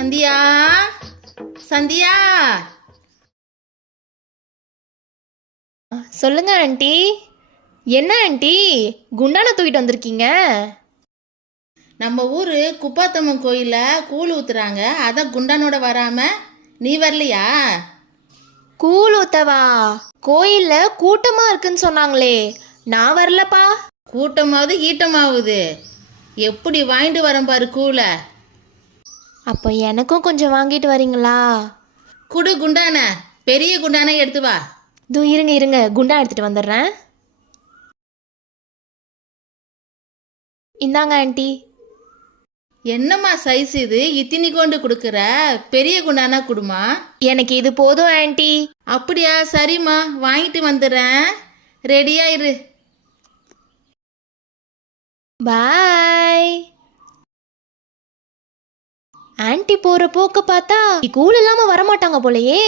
சந்தியா, சந்தியா. சொல்லுங்க ஆண்டி. என்ன ஆண்டி குண்டான தூக்கிட்டு வந்திருக்கீங்க? நம்ம ஊரு குப்பாத்தம்மன் கோயில்ல கூழ் ஊத்துறாங்க, அதான் குண்டானோட வராம நீ வரலையா? கூழ் ஊத்தவா? கோயில்ல கூட்டமா இருக்குன்னு சொன்னாங்களே, நான் வரலப்பா. கூட்டமாவது ஈட்டமாவுது, எப்படி வாங்கிட்டு வரேன் பாரு கூழ. அப்போ எனக்கும் கொஞ்சம் வாங்கிட்டு வரீங்களா? குடு குண்டான, பெரிய குண்டான எடுத்து வா. இதோ இருங்க இருங்க, குண்டா எடுத்துட்டு வந்துடுறேன். இந்தாங்க ஆண்டி. என்னம்மா சைஸ் இது, இத்தினி கொண்டு கொடுக்குற? பெரிய குண்டானா குடுமா. எனக்கு இது போதும் ஆண்டி. அப்படியா, சரிம்மா, வாங்கிட்டு வந்துடுறேன், ரெடியா இரு. பாய். ஆண்டி போற போக்க பார்த்தா கூழ் இல்லாம வரமாட்டாங்க போலயே.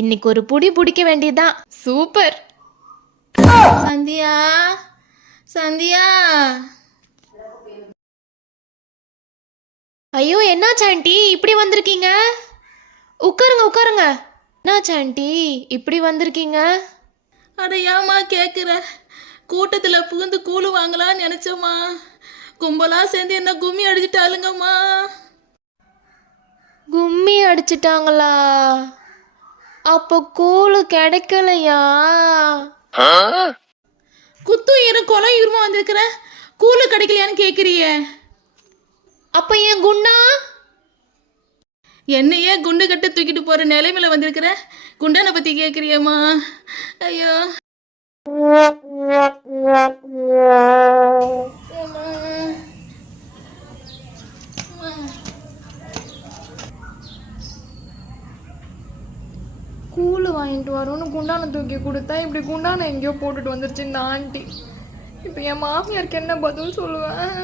இன்னைக்கு ஒரு புடி பிடிக்க வேண்டியதுதான். சூப்பர். சந்தியா, சந்தியா. ஐயோ, என்னாச்சு ஆண்டி இப்படி வந்திருக்கீங்க? உட்காருங்க உட்காருங்க. என்னாச்சு ஆண்டி இப்படி வந்திருக்கீங்க? அட ஏம்மா கேட்குற? கூட்டத்தில் புகுந்து கூழ் வாங்கலான்னு நினச்சோம்மா, கும்பலாக சேர்ந்து என்ன கும்மி அடிச்சிட்டாளுங்கம்மா. கும்மி அடிச்சிட்டாங்களா? அப்போ கூழு கிடைக்கலையா? குத்தும் ஈரும் கொலை ஈரமா வந்திருக்கிற, கூழு கிடைக்கலையான்னு கேட்குறியே. அப்ப ஏன் குண்டா? என்னையே குண்டு கட்டு தூக்கிட்டு போற நிலைமையில வந்திருக்கிற, குண்டானை பத்தி கேட்குறியம்மா. ஐயோ, கூழ் வாங்கிட்டு வரோன்னு குண்டானை தூக்கி கொடுத்தா இப்படி குண்டானை எங்கேயோ போட்டுட்டு வந்துருச்சு இந்த ஆண்டி. இப்போ என் மாமியாருக்கு என்ன பதில் சொல்லுவேன்?